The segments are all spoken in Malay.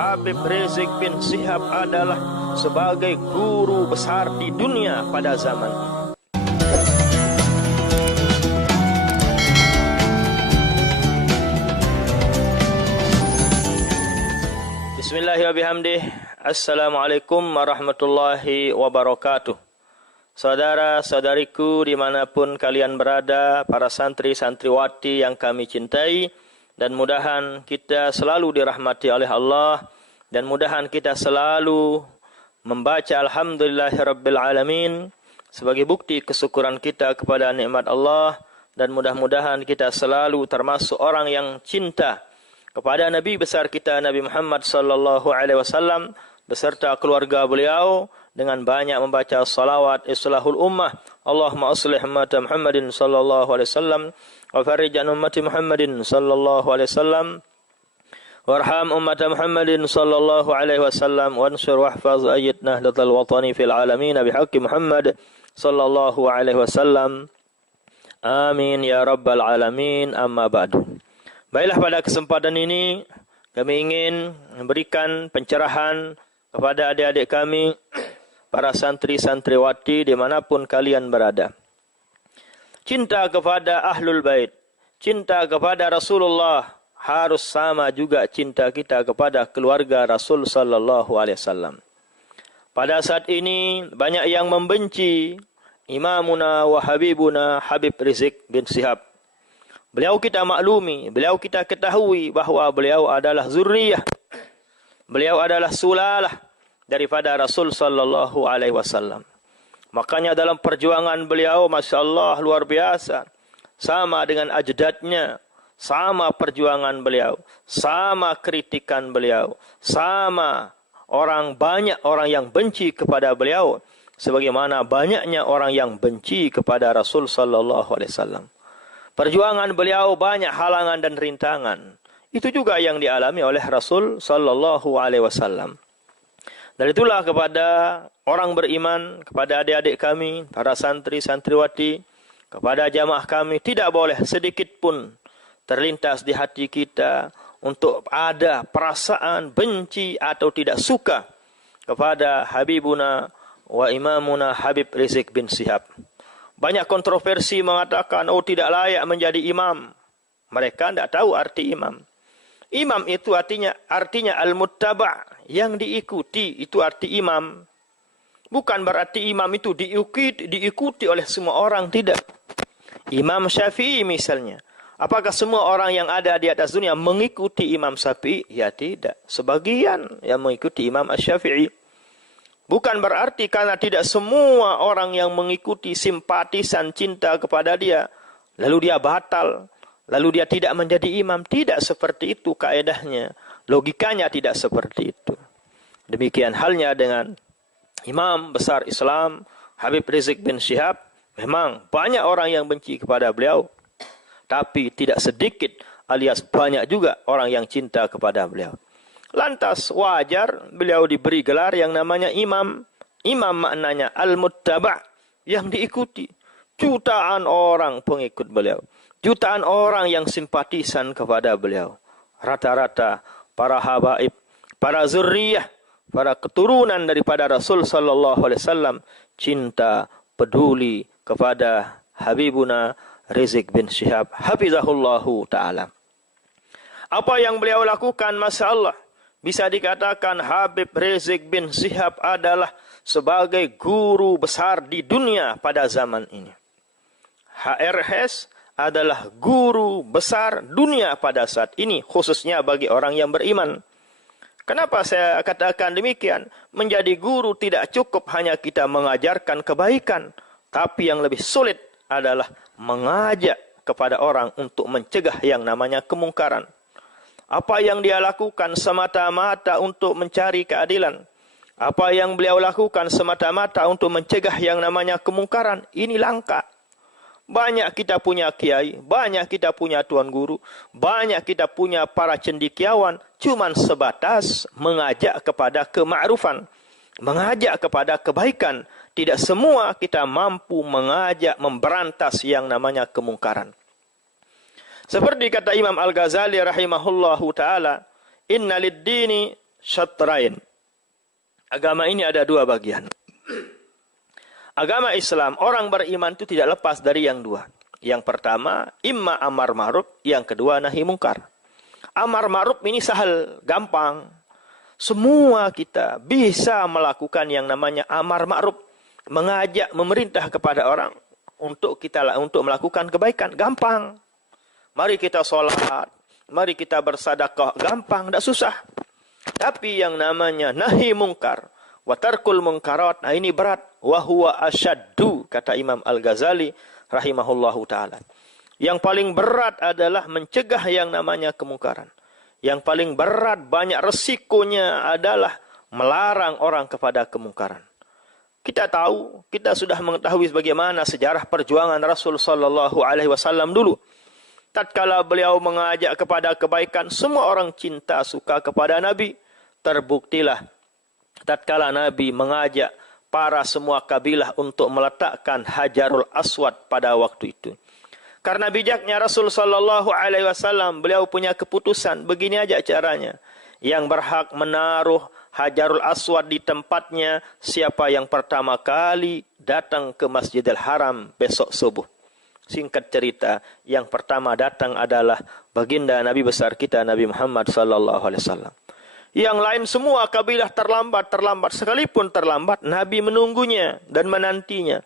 Habib Rizik bin Syihab adalah sebagai guru besar di dunia pada zaman ini. Bismillahirrahmanirrahim. Assalamualaikum warahmatullahi wabarakatuh. Saudara-saudariku dimanapun kalian berada, para santri-santriwati yang kami cintai, dan mudahan kita selalu dirahmati oleh Allah, dan mudahan kita selalu membaca Alhamdulillahirrabbilalamin sebagai bukti kesyukuran kita kepada nikmat Allah, dan mudah-mudahan kita selalu termasuk orang yang cinta kepada Nabi besar kita Nabi Muhammad sallallahu alaihi wasallam beserta keluarga beliau dengan banyak membaca salawat islahul ummah. Allahumma aslih ummata Muhammadin sallallahu alaihi wasallam wa farij an ummati Muhammadin sallallahu alaihi wasallam warham ummata Muhammadin sallallahu alaihi wasallam wansur wahfaz ayyid nahdlatal watani fil alamin bihaqqi Muhammad sallallahu alaihi wasallam. Amin ya rabbal alamin. Amma ba'du. Baiklah, pada kesempatan ini kami ingin memberikan pencerahan kepada adik-adik kami, para santri-santriwati dimanapun kalian berada. Cinta kepada Ahlul Bait, cinta kepada Rasulullah harus sama juga cinta kita kepada keluarga Rasul sallallahu alaihi wasallam. Pada saat ini banyak yang membenci Imamuna wa Habibuna Habib Rizik bin Syihab. Beliau kita maklumi, beliau kita ketahui bahawa beliau adalah zurriyah. Beliau adalah sulalah daripada Rasul sallallahu alaihi wasallam. Makanya dalam perjuangan beliau, masya-Allah, luar biasa. Sama dengan ajdadnya, sama perjuangan beliau, sama kritikan beliau, sama banyak orang yang benci kepada beliau sebagaimana banyaknya orang yang benci kepada Rasul sallallahu alaihi wasallam. Perjuangan beliau banyak halangan dan rintangan. Itu juga yang dialami oleh Rasul sallallahu alaihi wasallam. Dan itulah kepada orang beriman, kepada adik-adik kami, para santri-santriwati, kepada jamaah kami, tidak boleh sedikit pun terlintas di hati kita untuk ada perasaan benci atau tidak suka kepada Habibuna wa Imamuna Habib Rizik bin Syihab. Banyak kontroversi mengatakan, oh tidak layak menjadi imam. Mereka tidak tahu arti imam. Imam itu artinya al-muttaba', yang diikuti, itu arti imam. Bukan berarti imam itu diikuti oleh semua orang, tidak. Imam Syafi'i misalnya. Apakah semua orang yang ada di atas dunia mengikuti Imam Syafi'i? Ya tidak. Sebagian yang mengikuti Imam Syafi'i. Bukan berarti karena tidak semua orang yang mengikuti simpatisan cinta kepada dia, lalu dia batal, lalu dia tidak menjadi imam. Tidak seperti itu kaedahnya. Logikanya tidak seperti itu. Demikian halnya dengan imam besar Islam, Habib Rizik bin Syihab. Memang banyak orang yang benci kepada beliau, tapi tidak sedikit alias banyak juga orang yang cinta kepada beliau. Lantas wajar beliau diberi gelar yang namanya imam. Imam maknanya al-muttaba', yang diikuti. Jutaan orang pengikut beliau. Jutaan orang yang simpatisan kepada beliau. Rata-rata para habaib, para zurriyah, para keturunan daripada Rasul sallallahu alaihi wasallam cinta, peduli kepada Habibuna Rizik bin Syihab hafizahullahu taala. Apa yang beliau lakukan, masya-Allah, bisa dikatakan Habib Rizik bin Syihab adalah sebagai guru besar di dunia pada zaman ini. HRS adalah guru besar dunia pada saat ini, khususnya bagi orang yang beriman. Kenapa saya katakan demikian? Menjadi guru tidak cukup hanya kita mengajarkan kebaikan, tapi yang lebih sulit adalah mengajak kepada orang untuk mencegah yang namanya kemungkaran. Apa yang dia lakukan semata-mata untuk mencari keadilan. Apa yang beliau lakukan semata-mata untuk mencegah yang namanya kemungkaran. Ini langka. Banyak kita punya kiai, banyak kita punya tuan guru, banyak kita punya para cendekiawan, cuman sebatas mengajak kepada kema'rufan, mengajak kepada kebaikan. Tidak semua kita mampu mengajak, memberantas yang namanya kemungkaran. Seperti kata Imam Al-Ghazali rahimahullahu ta'ala, inna lid-dini syatrain. Agama ini ada dua bagian. Agama Islam, orang beriman itu tidak lepas dari yang dua. Yang pertama, imma amar ma'ruf, yang kedua nahi mungkar. Amar ma'ruf ini sahal, gampang. Semua kita bisa melakukan yang namanya amar ma'ruf, mengajak, memerintah kepada orang untuk melakukan kebaikan, gampang. Mari kita sholat, mari kita bersedekah, gampang, tidak susah. Tapi yang namanya nahi mungkar, wa tarkul munkarat, nah ini berat. Wa huwa asyaddu, kata Imam Al-Ghazali rahimahullahu ta'ala. Yang paling berat adalah mencegah yang namanya kemungkaran. Yang paling berat, banyak resikonya adalah melarang orang kepada kemungkaran. Kita tahu, kita sudah mengetahui bagaimana sejarah perjuangan Rasul sallallahu alaihi wasallam dulu. Tatkala beliau mengajak kepada kebaikan, semua orang cinta suka kepada Nabi. Terbuktilah tatkala Nabi mengajak para semua kabilah untuk meletakkan Hajarul Aswad pada waktu itu. Karena bijaknya Rasul sallallahu alaihi wasallam, beliau punya keputusan, begini aja caranya. Yang berhak menaruh Hajarul Aswad di tempatnya siapa yang pertama kali datang ke Masjidil Haram besok subuh. Singkat cerita, yang pertama datang adalah baginda Nabi besar kita Nabi Muhammad sallallahu alaihi wasallam. Yang lain semua kabilah terlambat, sekalipun terlambat, Nabi menunggunya dan menantinya.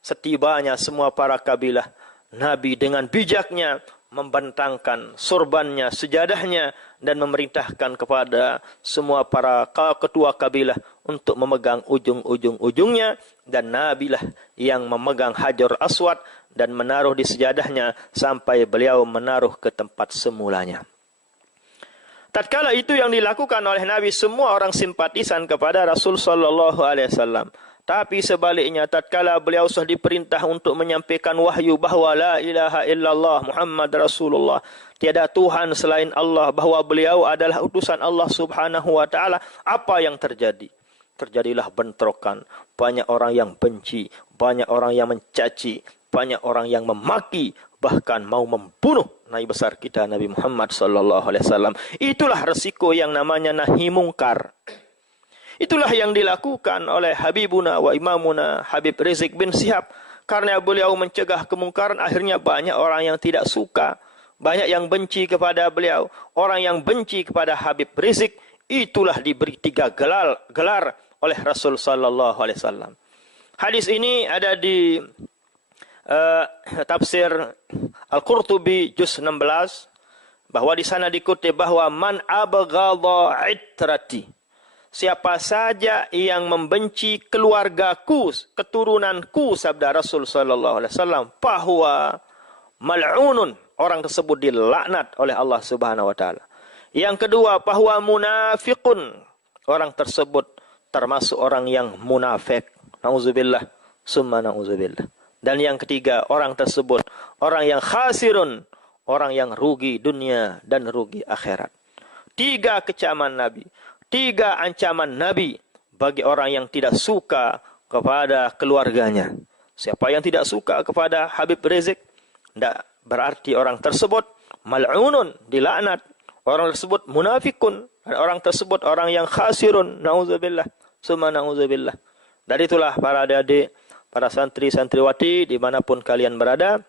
Setibanya semua para kabilah, Nabi dengan bijaknya membentangkan surbannya, sejadahnya, dan memerintahkan kepada semua para ketua kabilah untuk memegang ujung-ujungnya, dan Nabilah yang memegang Hajar Aswad dan menaruh di sejadahnya sampai beliau menaruh ke tempat semulanya. Tatkala itu yang dilakukan oleh Nabi, semua orang simpatisan kepada Rasul sallallahu alaihi wasallam. Tapi sebaliknya, tatkala beliau sudah diperintah untuk menyampaikan wahyu bahwa la ilaha illallah Muhammad Rasulullah, tiada Tuhan selain Allah, bahwa beliau adalah utusan Allah subhanahu wa ta'ala, apa yang terjadi? Terjadilah bentrokan. Banyak orang yang benci, banyak orang yang mencaci, banyak orang yang memaki, bahkan mau membunuh Nabi besar kita Nabi Muhammad sallallahu alaihi wasallam. Itulah resiko yang namanya nahi mungkar. Itulah yang dilakukan oleh Habibuna wa Imamuna Habib Rizik bin Syihab. Karena beliau mencegah kemungkaran, akhirnya banyak orang yang tidak suka, banyak yang benci kepada beliau. Orang yang benci kepada Habib Rizik, itulah diberi 3 gelar oleh Rasul sallallahu alaihi wasallam. Hadis ini ada di tafsir Al-Qurtubi juz 16, bahwa di sana dikutip bahwa man abghadha itrati, siapa saja yang membenci keluargaku, keturunanku, sabda Rasul sallallahu alaihi wasallam, fahuwa mal'unun, orang tersebut dilaknat oleh Allah Subhanahu wa taala. Yang kedua, fahuwa munafiqun, orang tersebut termasuk orang yang munafik. Nauzubillah, summa nauzubillah. Dan yang ketiga, orang tersebut orang yang khasirun, orang yang rugi dunia dan rugi akhirat. 3 kecaman Nabi, 3 ancaman Nabi bagi orang yang tidak suka kepada keluarganya. Siapa yang tidak suka kepada Habib Rizik, tidak berarti orang tersebut mal'unun, dilaknat. Orang tersebut munafikun, dan orang tersebut orang yang khasirun. Nauzubillah, summa nauzubillah. Dari itulah para adik-adik, para santri-santriwati dimanapun kalian berada,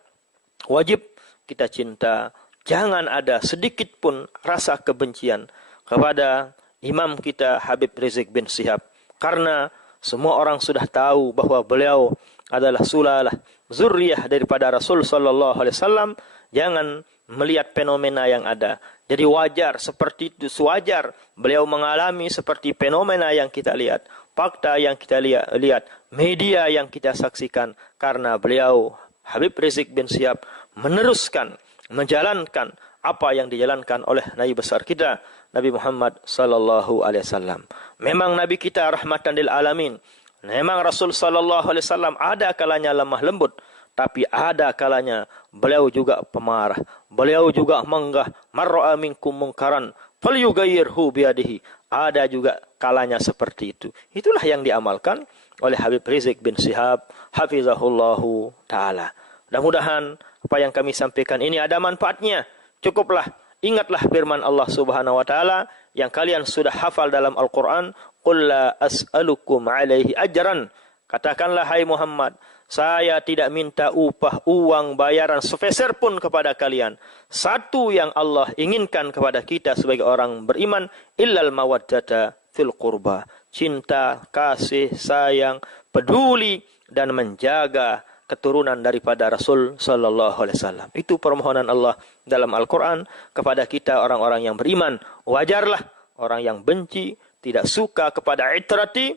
wajib kita cinta. Jangan ada sedikit pun rasa kebencian kepada imam kita Habib Rizik bin Syihab. Karena semua orang sudah tahu bahwa beliau adalah sulalah, zurriyah daripada Rasul sallallahu alaihi wasallam. Jangan melihat fenomena yang ada. Jadi wajar seperti itu, sewajar beliau mengalami seperti fenomena yang kita lihat. Fakta yang kita lihat, media yang kita saksikan, karena beliau Habib Rizik bin Syihab meneruskan, menjalankan apa yang dijalankan oleh Nabi besar kita Nabi Muhammad sallallahu alaihi wasallam. Memang Nabi kita rahmatan lil alamin. Memang Rasul sallallahu alaihi wasallam ada kalanya lemah lembut, tapi ada kalanya beliau juga pemarah. Beliau juga menggah, mar'a minkum munkaran falyughayyirhu biyadihi. Ada juga kalanya seperti itu. Itulah yang diamalkan oleh Habib Rizik bin Syihab hafizahullahu taala. Mudah-mudahan apa yang kami sampaikan ini ada manfaatnya. Cukuplah ingatlah firman Allah Subhanahu wa taala, yang kalian sudah hafal dalam Al-Quran, qul la as'alukum alaihi ajran. Katakanlah, hai Muhammad, saya tidak minta upah, uang, bayaran sepeser pun kepada kalian. Satu yang Allah inginkan kepada kita sebagai orang beriman, illal mawaddata fil qurba. Cinta, kasih, sayang, peduli, dan menjaga keturunan daripada Rasul sallallahu alaihi wasallam. Itu permohonan Allah dalam Al-Quran kepada kita orang-orang yang beriman. Wajarlah orang yang benci, tidak suka kepada itrati,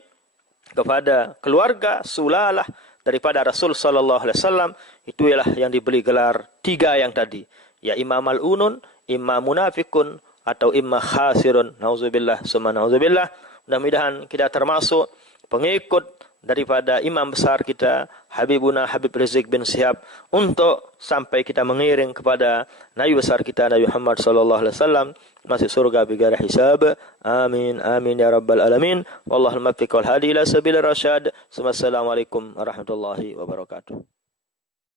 kepada keluarga, sulalah daripada Rasul sallallahu alaihi wasallam, itulah yang diberi gelar 3 yang tadi. Ya imma mal'unun, imma munafikun, atau imma khasirun. Nauzubillah summa nauzubillah. Mudah-mudahan kita termasuk pengikut daripada imam besar kita, Habibuna Habib Rizik bin Syihab, untuk sampai kita mengiring kepada Nabi besar kita, Nabi Muhammad sallallahu alaihi wasallam, masuk surga bighairi hisab. Amin amin ya rabbal alamin. Wallahul muwaffiq wal hadi ila sabilir rasyad. Wassalamualaikum warahmatullahi wabarakatuh.